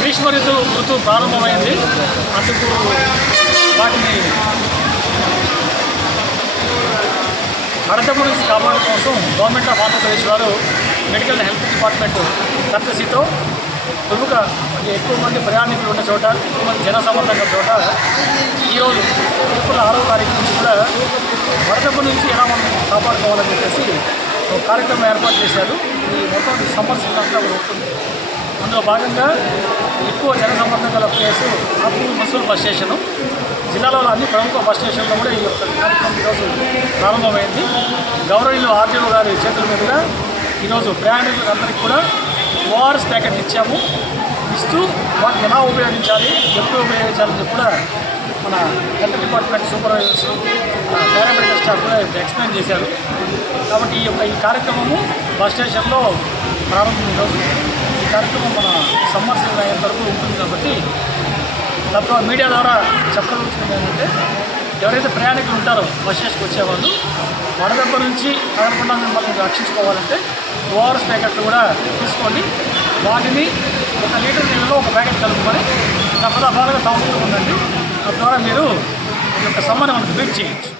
గ్రీష్మ ఋతువు ప్రారంభమైంది. అందుకు వాటిని వరద నుంచి కాపాడడం కోసం గవర్నమెంట్ ఆఫ్ ఆంధ్రప్రదేశ్ వారు మెడికల్ హెల్త్ డిపార్ట్మెంట్ కర్తసితో ప్రముఖ ఎక్కువ మంది ప్రయాణికులు ఉన్న చోట, ఎక్కువ మంది జనసమర్థంగా చోట ఈరోజు ఏప్రిల్ 6వ తారీఖు నుంచి కూడా వరదపు నుంచి ఎలా మనం కాపాడుకోవాలని చెప్పేసి ఒక కార్యక్రమం ఏర్పాటు చేశారు. ఈ మొత్తం సమ్మర్ సీజన్ అంతా ఉంటుంది. అందులో భాగంగా ఎక్కువ జనసంబంధం గల place Atmur municipal bus station. జిల్లాలో అన్ని ప్రముఖ బస్ స్టేషన్లో కూడా ఈ యొక్క కార్యక్రమం ఈరోజు ప్రారంభమైంది. గౌరవనీయులు ఆర్టీఓ గారి చేతుల మీదుగా ఈరోజు ప్రయాణికులందరికీ కూడా ఓఆర్ఎస్ ప్యాకెట్ ఇస్తూ వాటిని ఎలా ఉపయోగించాలి, ఎప్పుడు ఉపయోగించాలని చెప్పి కూడా మన health department supervisors, paramedical staff కూడా ఎక్స్ప్లెయిన్ చేశారు. కాబట్టి ఈ కార్యక్రమము బస్ స్టేషన్లో ప్రారంభం ఈరోజు. ఈ కార్యక్రమం మన సమ్మర్ సీజన్ అయ్యేంత వరకు ఉంటుంది. కాబట్టి తద్వారా మీడియా ద్వారా చెప్పదలుచుకుంది ఏంటంటే, ఎవరైతే ప్రయాణికులు ఉంటారో బస్ స్టేషన్కి వచ్చేవాళ్ళు వడదెబ్బ నుంచి తగలకుండా మిమ్మల్ని రక్షించుకోవాలంటే ఓఆర్ఎస్ ప్యాకెట్లు కూడా తీసుకోండి. వాటిని 1 లీటర్ నీళ్ళలో ఒక ప్యాకెట్ కలుపుకొని దఫాలుగా తాగుతూ ఉండండి. తద్వారా మీరు ఈ యొక్క సమ్మర్ని మనకు బీట్ చేయొచ్చు.